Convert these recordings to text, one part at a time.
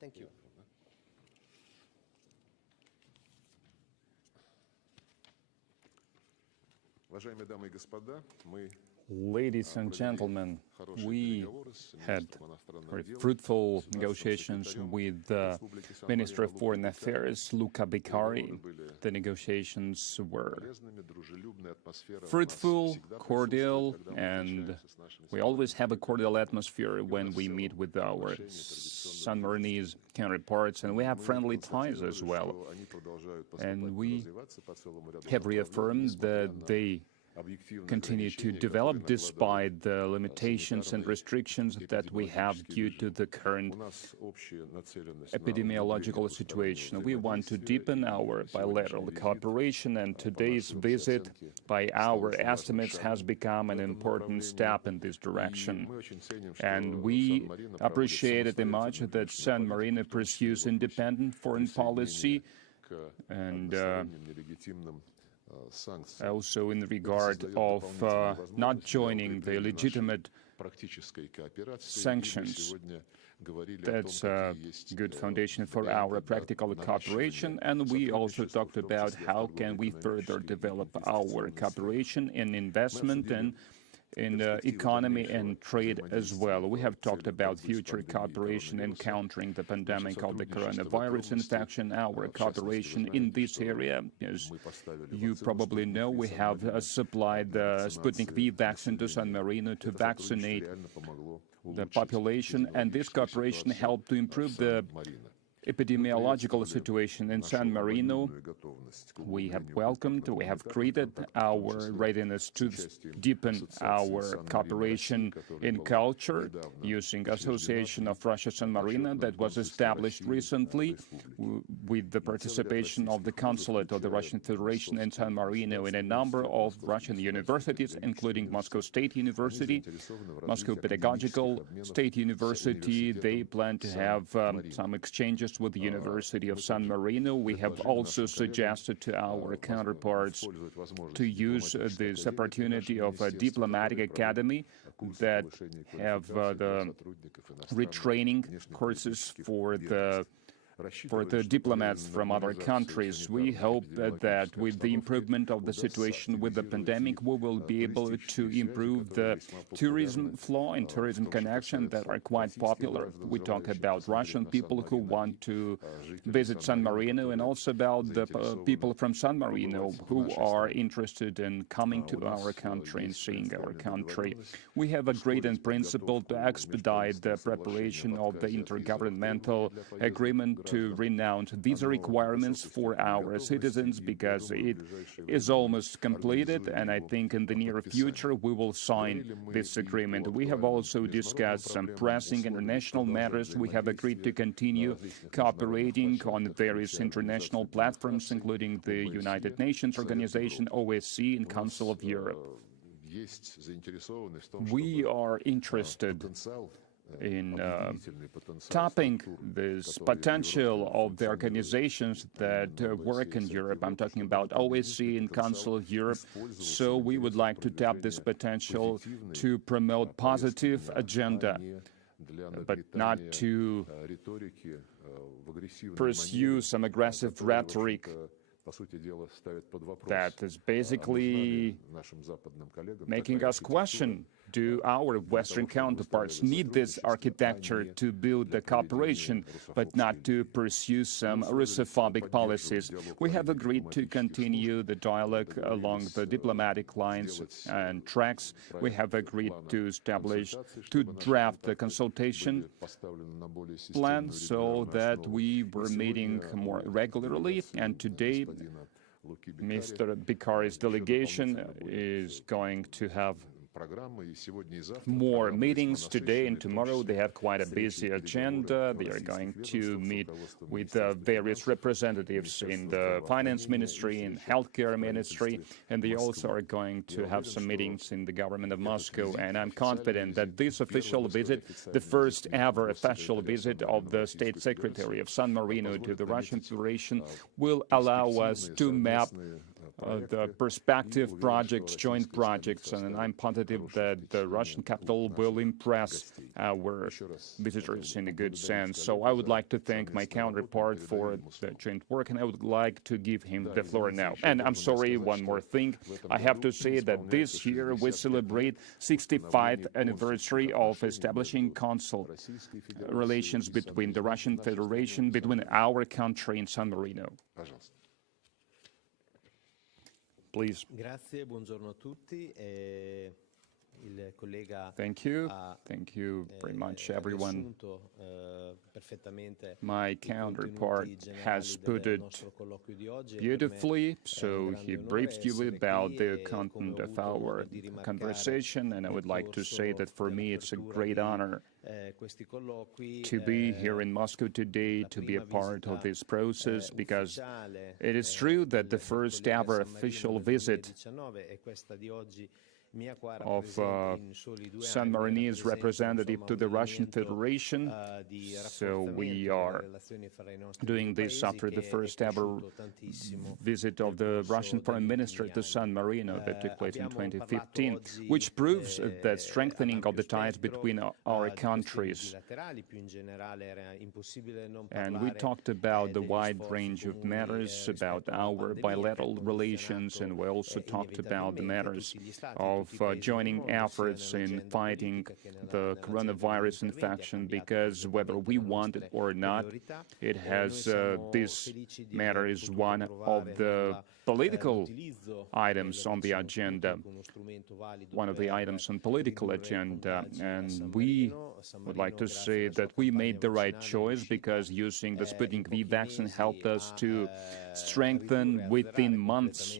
Thank you. Ladies and gentlemen, we had very fruitful negotiations with the Minister of Foreign Affairs, Luca Beccari. The negotiations were fruitful, cordial, and we always have a cordial atmosphere when we meet with our San Marinese counterparts, and we have friendly ties as well. And we have reaffirmed that they continue to develop despite the limitations and restrictions that we have due to the current epidemiological situation. We want to deepen our bilateral cooperation, and today's visit, by our estimates, has become an important step in this direction. And we appreciate it much that San Marino pursues independent foreign policy, and also in regard of not joining the legitimate sanctions. That's a good foundation for our practical cooperation, and we also talked about how can we further develop our cooperation in investment and in the economy and trade as well. We have talked about future cooperation in countering the pandemic of the coronavirus infection. Our cooperation in this area, as you probably know, we have supplied the Sputnik V vaccine to San Marino to vaccinate the population, and this cooperation helped to improve the epidemiological situation in San Marino. We have welcomed, we have created our readiness to deepen our cooperation in culture using Association of Russia-San Marino that was established recently with the participation of the Consulate of the Russian Federation in San Marino in a number of Russian universities, including Moscow State University, Moscow Pedagogical State University. They plan to have some exchanges with the University of San Marino. We have also suggested to our counterparts to use this opportunity of a diplomatic academy that have the retraining courses for the diplomats from other countries. We hope that with the improvement of the situation with the pandemic, we will be able to improve the tourism flow and tourism connection that are quite popular. We talk about Russian people who want to visit San Marino, and also about the people from San Marino who are interested in coming to our country and seeing our country. We have agreed in principle to expedite the preparation of the intergovernmental agreement to renounce visa requirements for our citizens, because it is almost completed, and I think in the near future we will sign this agreement. We have also discussed some pressing international matters. We have agreed to continue cooperating on various international platforms, including the United Nations Organization, OSCE, and Council of Europe. We are interested in tapping this potential of the organizations that work in Europe. I'm talking about OSCE and Council of Europe. So we would like to tap this potential to promote positive agenda, but not to pursue some aggressive rhetoric that is basically making us question, do our Western counterparts need this architecture to build the cooperation, but not to pursue some Russophobic policies? We have agreed to continue the dialogue along the diplomatic lines and tracks. We have agreed to draft the consultation plan so that we were meeting more regularly, and today Mr. Beccari's delegation is going to have more meetings today and tomorrow. They have quite a busy agenda. They are going to meet with various representatives in the Finance Ministry and Healthcare Ministry, and they also are going to have some meetings in the government of Moscow. And I'm confident that this official visit, the first ever official visit of the State Secretary of San Marino to the Russian Federation, will allow us to map the perspective projects, joint projects, and I'm positive that the Russian capital will impress our visitors in a good sense. So I would like to thank my counterpart for the joint work, and I would like to give him the floor now. And I'm sorry, one more thing. I have to say that this year we celebrate 65th anniversary of establishing consul relations between the Russian Federation, between our country and San Marino. Please. Grazie, buongiorno a tutti. Il collega Thank you. Thank you very much, everyone. My counterpart has put it beautifully, so he briefed you about the content of our conversation, and I would like to say that for me it's a great honor to be here in Moscow today, to be a part of this process, because it is true that the first ever official visit of San Marinese representative to the Russian Federation. So we are doing this after the first ever visit of the Russian Foreign Minister to San Marino that took place in 2015, which proves that strengthening of the ties between our countries. And we talked about the wide range of matters, about our bilateral relations, and we also talked about the matters of joining efforts in fighting the coronavirus infection, because whether we want it or not, it has this matter is one of the political items on the agenda, one of the items on political agenda, and we would like to say that we made the right choice, because using the Sputnik V vaccine helped us to strengthen within months,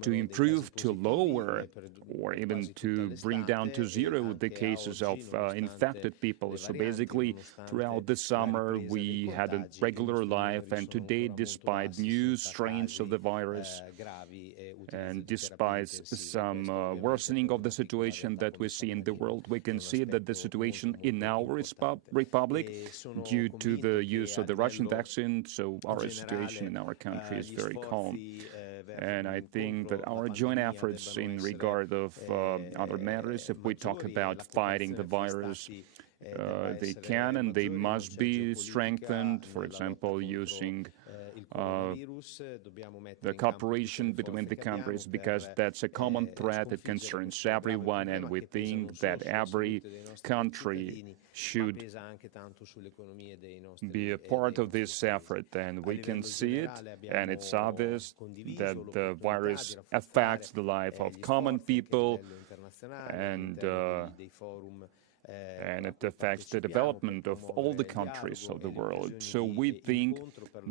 to improve, to lower, or even to bring down to zero the cases of infected people. So basically, throughout the summer, we had a regular life, and today, despite new strains of the virus, and despite some worsening of the situation that we see in the world, we can see that the situation in our republic, due to the use of the Russian vaccine, so our situation in our country is very calm. And I think that our joint efforts in regard of other matters, if we talk about fighting the virus, they can and they must be strengthened, for example, using the cooperation between the countries, because that's a common threat that concerns everyone, and we think that every country should be a part of this effort, and we can see it, and it's obvious that the virus affects the life of common people, and it affects the development of all the countries of the world. So we think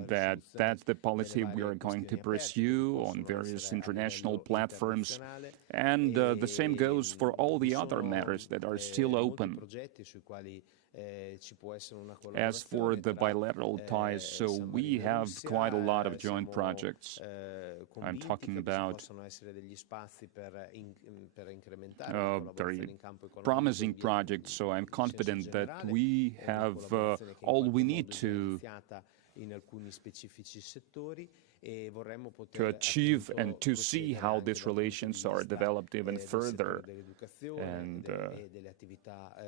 that that's the policy we are going to pursue on various international platforms, and the same goes for all the other matters that are still open. As for the bilateral ties, so we have quite a lot of joint projects. I'm talking about very promising projects, so I'm confident that we have all we need to achieve and to see how these relations are developed even further and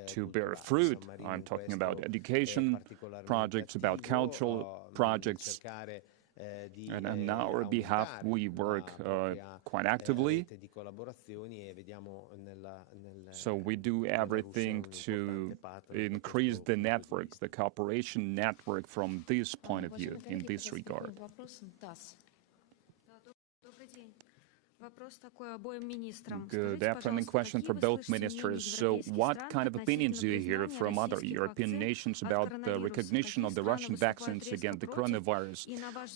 to bear fruit. I'm talking about education projects, about cultural projects, and on our behalf we work quite actively. So we do everything to increase the network, the cooperation network from this point of view, in this regard. Good afternoon. Question for both ministers. So what kind of opinions do you hear from other European nations about the recognition of the Russian vaccines against the coronavirus?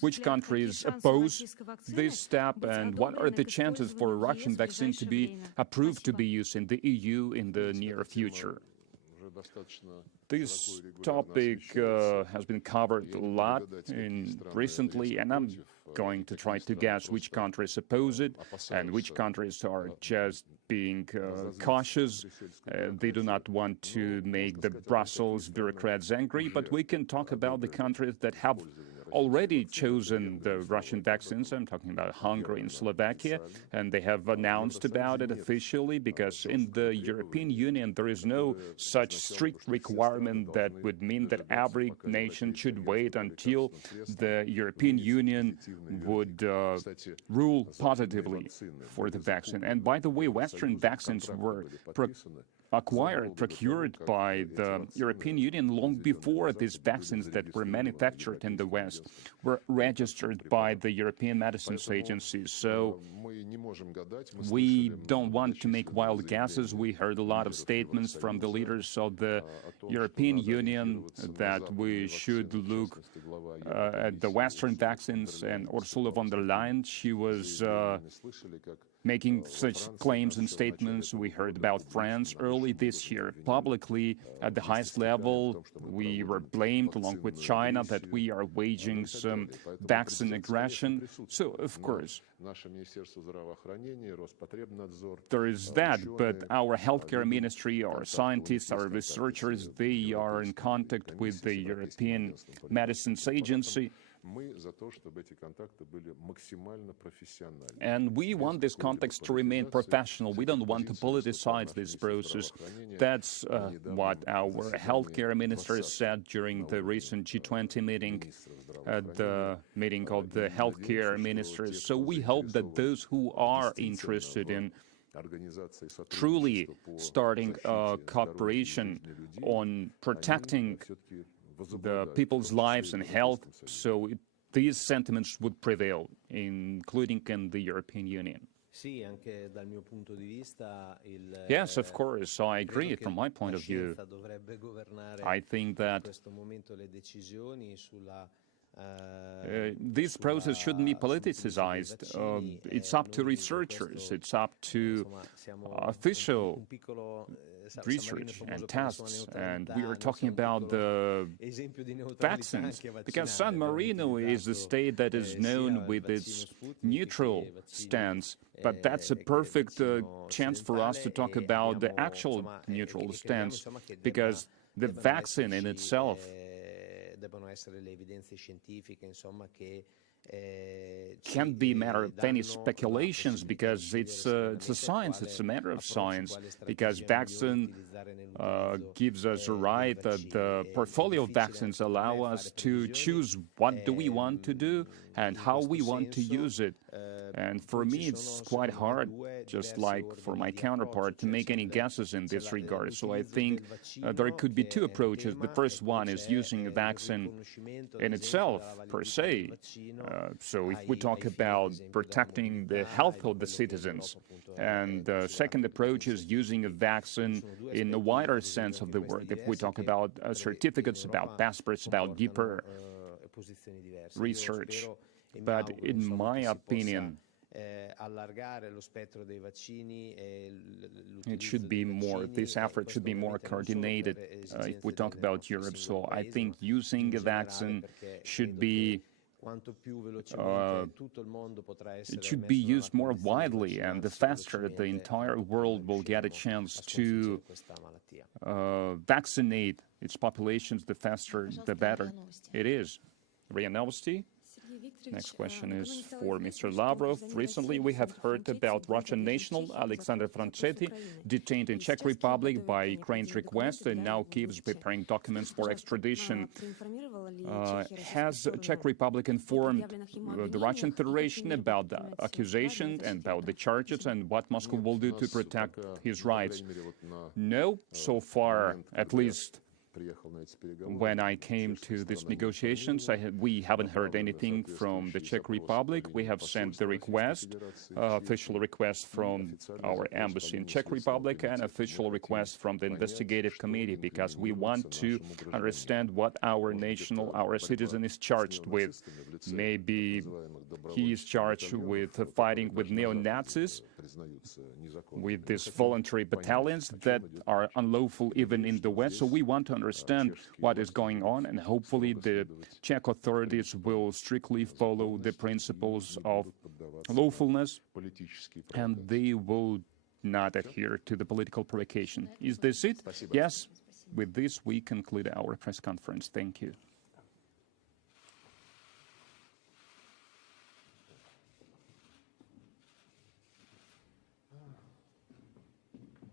Which countries oppose this step, and what are the chances for a Russian vaccine to be approved to be used in the EU in the near future? This topic has been covered a lot recently, and I'm going to try to guess which countries oppose it and which countries are just being cautious. They do not want to make the Brussels bureaucrats angry, but we can talk about the countries that have already chosen the Russian vaccines. I'm talking about Hungary and Slovakia, and they have announced about it officially, because in the European Union there is no such strict requirement that would mean that every nation should wait until the European Union would rule positively for the vaccine. And by the way, Western vaccines were procured by the European Union long before these vaccines that were manufactured in the West were registered by the European Medicines Agency. So we don't want to make wild guesses. We heard a lot of statements from the leaders of the European Union that we should look at the Western vaccines, and Ursula von der Leyen, she was making such claims and statements. We heard about France early this year. Publicly, at the highest level, we were blamed, along with China, that we are waging some vaccine aggression. So, of course, there is that, but our healthcare ministry, our scientists, our researchers, they are in contact with the European Medicines Agency. And we want this context to remain professional. We don't want to politicize this process. That's what our healthcare minister said during the recent G20 meeting, at the meeting of the healthcare ministers. So we hope that those who are interested in truly starting a cooperation on protecting the people's lives and health, so these sentiments would prevail, including in the European Union. Yes, of course, I agree. From my point of view, I think that this process shouldn't be politicized. It's up to researchers, it's up to official research and tests, and we are talking about the vaccines, because San Marino is a state that is known with its neutral stance, but that's a perfect chance for us to talk about the actual neutral stance, because the vaccine in itself can't be a matter of any speculations, because it's a science, it's a matter of science, because vaccine gives us a right, that the portfolio of vaccines allow us to choose what do we want to do and how we want to use it. And for me, it's quite hard, just like for my counterpart, to make any guesses in this regard. So I think there could be two approaches. The first one is using a vaccine in itself, per se. So if we talk about protecting the health of the citizens, and the second approach is using a vaccine in a wider sense of the word. If we talk about certificates, about passports, about deeper research. But in my opinion, it should be more, this effort should be more coordinated if we talk about Europe. So I think using a vaccine should be it should be used more widely, and the faster the entire world will get a chance to vaccinate its populations, the faster, the better it is. RIA Novosti. Next question is for Mr. Lavrov. Recently, we have heard about Russian national Alexander Franchetti, detained in Czech Republic by Ukraine's request, and now Kyiv's preparing documents for extradition. Has Czech Republic informed the Russian Federation about the accusation and about the charges, and what Moscow will do to protect his rights? No, so far, at least when I came to these negotiations, we haven't heard anything from the Czech Republic. We have sent the request, official request from our embassy in Czech Republic, and official request from the investigative committee, because we want to understand what our citizen is charged with. Maybe he is charged with fighting with neo-Nazis, with these voluntary battalions that are unlawful even in the West. So we want to understand what is going on, and hopefully the Czech authorities will strictly follow the principles of lawfulness, and they will not adhere to the political provocation. Is this it? Yes. With this, we conclude our press conference. Thank you.